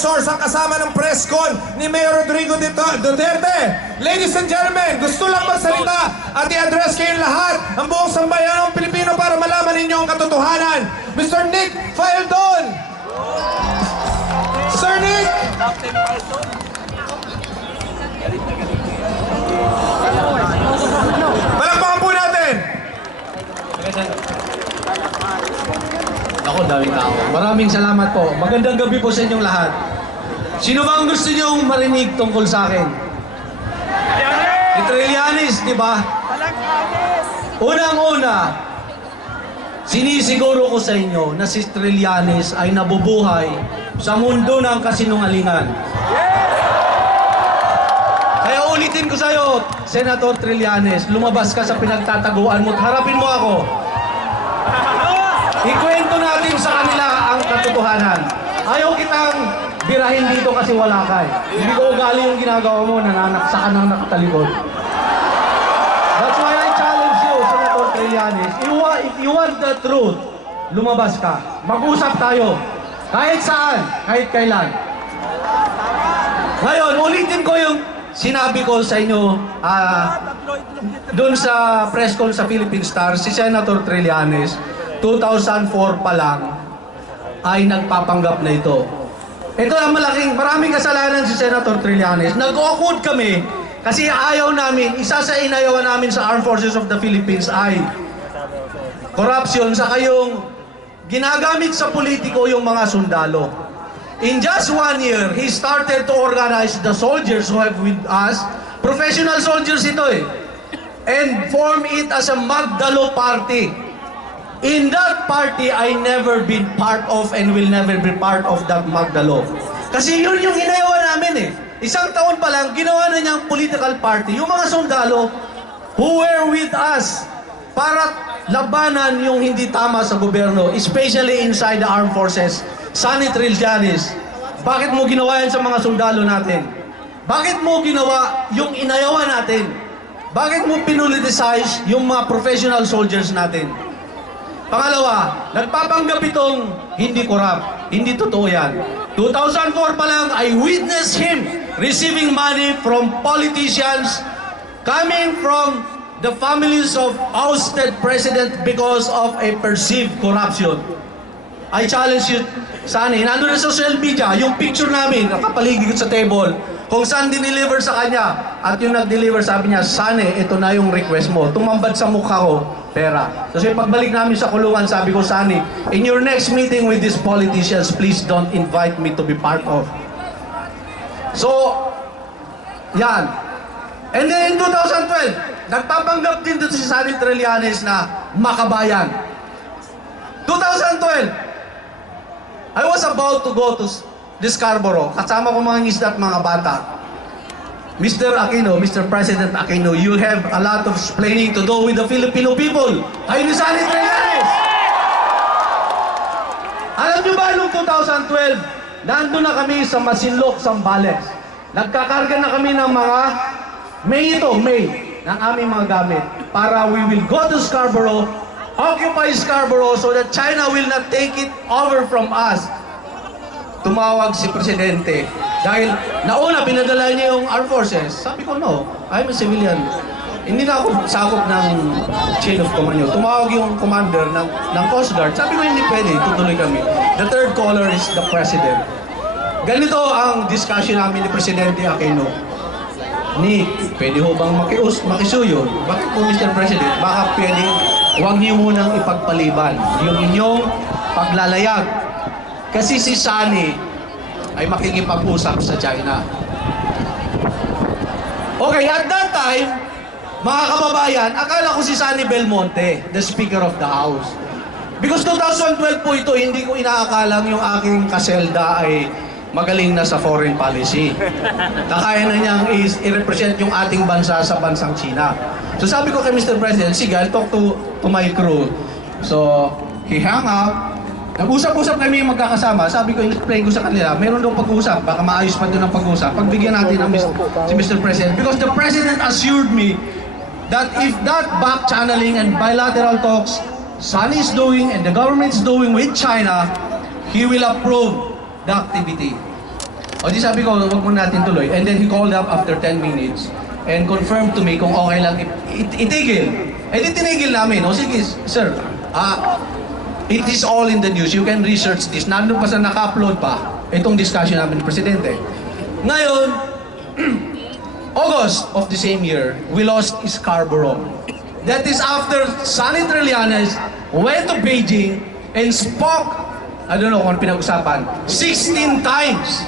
Defensor sa kasama ng press con ni Mayor Rodrigo Duterte. Ladies and gentlemen, gusto lang magsalita at i-address kayo lahat ang buong sambayanang Pilipino para malaman ninyo ang katotohanan. Mr. Nick Faeldon! Sir Nick! Palakpakan po natin! Ako, daming tao. Maraming salamat po. Magandang gabi po sa inyong lahat. Sino ba ang gusto niyong marinig tungkol sa akin? Trillanes, di ba? Unang-una, sinisiguro ko sa inyo na si Trillanes ay nabubuhay sa mundo ng kasinungalingan. Kaya ulitin ko sa iyo, Senator Trillanes, lumabas ka sa pinagtataguan mo at harapin mo ako. Ikwento natin sa kanila ang katotohanan. Ayaw kitang birahin dito kasi wala ka eh. Hindi ko ugali yung ginagawa mo, nananaksa ka ng nakatalikod. That's why I challenge you, Senator Trillanes. If if you want the truth, lumabas ka. Mag-usap tayo. Kahit saan, kahit kailan. Ngayon, ulitin ko yung sinabi ko sa inyo ah, doon sa press con sa Philippine Star, si Senator Trillanes, 2004 pa lang, ay nagpapanggap na ito. Ito ang malaking, maraming kasalanan si Senator Trillanes. Nag-awkward kami kasi ayaw namin, isa sa inayawan namin sa Armed Forces of the Philippines ay corruption sa kayong ginagamit sa politiko yung mga sundalo. In just one year, he started to organize the soldiers who have with us. Professional soldiers ito eh. And form it as a Magdalo party. In that party, I never been part of and will never be part of that Magdalo. Kasi yun yung ginawa namin eh. Isang taon pa lang, ginawa na niyang political party. Yung mga sundalo who were with us para labanan yung hindi tama sa gobyerno, especially inside the armed forces. Sunny Trillanes, bakit mo ginawa yan sa mga sundalo natin? Bakit mo ginawa yung inayawan natin? Bakit mo pinuliticize yung mga professional soldiers natin? Pangalawa, nagpapanggap itong hindi korap. Hindi totoo yan. 2004 pa lang, I witnessed him receiving money from politicians coming from the families of ousted president because of a perceived corruption. I challenge you, Sani, nandun na sa social media, yung picture namin, nakapaligid sa table, kung saan dineliver sa kanya, at yung nag-deliver sabi niya, Sani, ito na yung request mo. Tumambad sa mukha ko, pera. Kasi pagbalik namin sa kulungan, sabi ko, Sani, in your next meeting with these politicians, please don't invite me to be part of. So, yan. And then in 2012, nagpapanggap din dito si Sani Trillanes na makabayan. 2012, I was about to go to the Scarborough. Kasama ko mga ngisda at mga bata. Mr. Aquino, Mr. President Aquino, you have a lot of explaining to do with the Filipino people. Kayo ni Sani Trillanes. Alam nyo ba, noong 2012, nandun na kami sa Masinloc, Zambales. Nagkakarga na kami ng mga May ito, May, ng aming mga gamit para we will go to Scarborough, occupy Scarborough so that China will not take it over from us. Tumawag si Presidente dahil nauna pinadala niya yung armed forces. Sabi ko, no, I'm a civilian. Hindi na ako sakop ng chain of command yun. Tumawag yung commander ng, ng Coast Guard. Sabi ko, hindi pwede, tutuloy kami. The third caller is the President. Ganito ang discussion namin ni Presidente Aquino. Nick, pwede ho bang makius, makisuyo? Bakit po, Mr. President? Baka pwede, huwag niyo munang ipagpaliban yung inyong paglalayag. Kasi si Sunny ay makikipag-usap sa China. Okay, at that time, mga kababayan, akala ko si Sunny Belmonte, the Speaker of the House. Because 2012 po ito, hindi ko inaakalang yung aking kaselda ay magaling na sa foreign policy. Kakaya na niyang i-represent yung ating bansa sa bansang China. So sabi ko kay Mr. President, sige, I'll talk to, to my crew. So, he hung up. Nag-usap-usap kami yung magkakasama. Sabi ko, explain ko sa kanila, meron daw pag-usap. Baka maayos pa doon ang pag-usap. Pagbigyan natin ng Mr. si Mr. President. Because the President assured me that if that back channeling and bilateral talks Sun is doing and the government is doing with China, he will approve the activity. O di sabi ko, wag mo natin tuloy. And then he called up after 10 minutes and confirmed to me kung okay lang it- it- itigil. And then tinigil namin. O sige, sir, ah, it is all in the news. You can research this. Nandun pa sa naka-upload pa itong discussion namin ng Presidente. Ngayon, August of the same year, we lost Scarborough. That is after Sonny Trillanes went to Beijing and spoke, I don't know kung ano pinag-usapan, 16 times.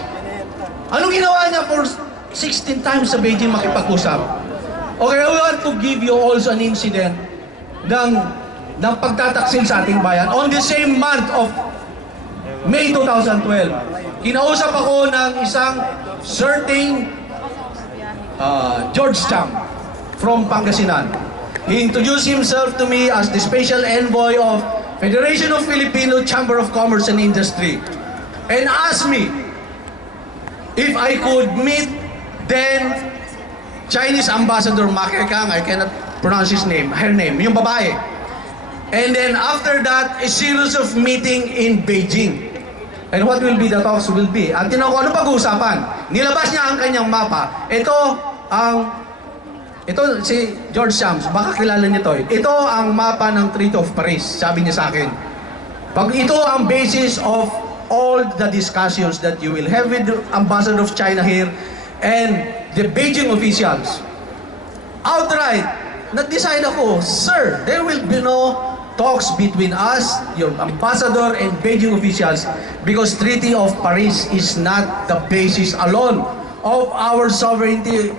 Ano ginawa niya for 16 times sa Beijing makipag-usap? Okay, I want to give you also an incident ng, ng pagtataksil sa ating bayan on the same month of May 2012. Kinausap ako ng isang certain uh, George Chang from Pangasinan. He introduced himself to me as the special envoy of Federation of Filipino Chamber of Commerce and Industry and asked me if I could meet then Chinese Ambassador Ma Kekang, I cannot pronounce his name, her name, yung babae. And then after that, a series of meeting in Beijing. And what will be the talks will be? At tinawag ko, ano pag-uusapan? Nilabas niya ang kanyang mapa. Ito ang, ito si George Shams, baka kilala niyo to. eh. Ito ang mapa ng Treaty of Paris, sabi niya sa akin. Pag ito ang basis of all the discussions that you will have with the Ambassador of China here and the Beijing officials. Outright, nag-decide ako, Sir, there will be no talks between us, your ambassador, and Beijing officials because Treaty of Paris is not the basis alone of our sovereignty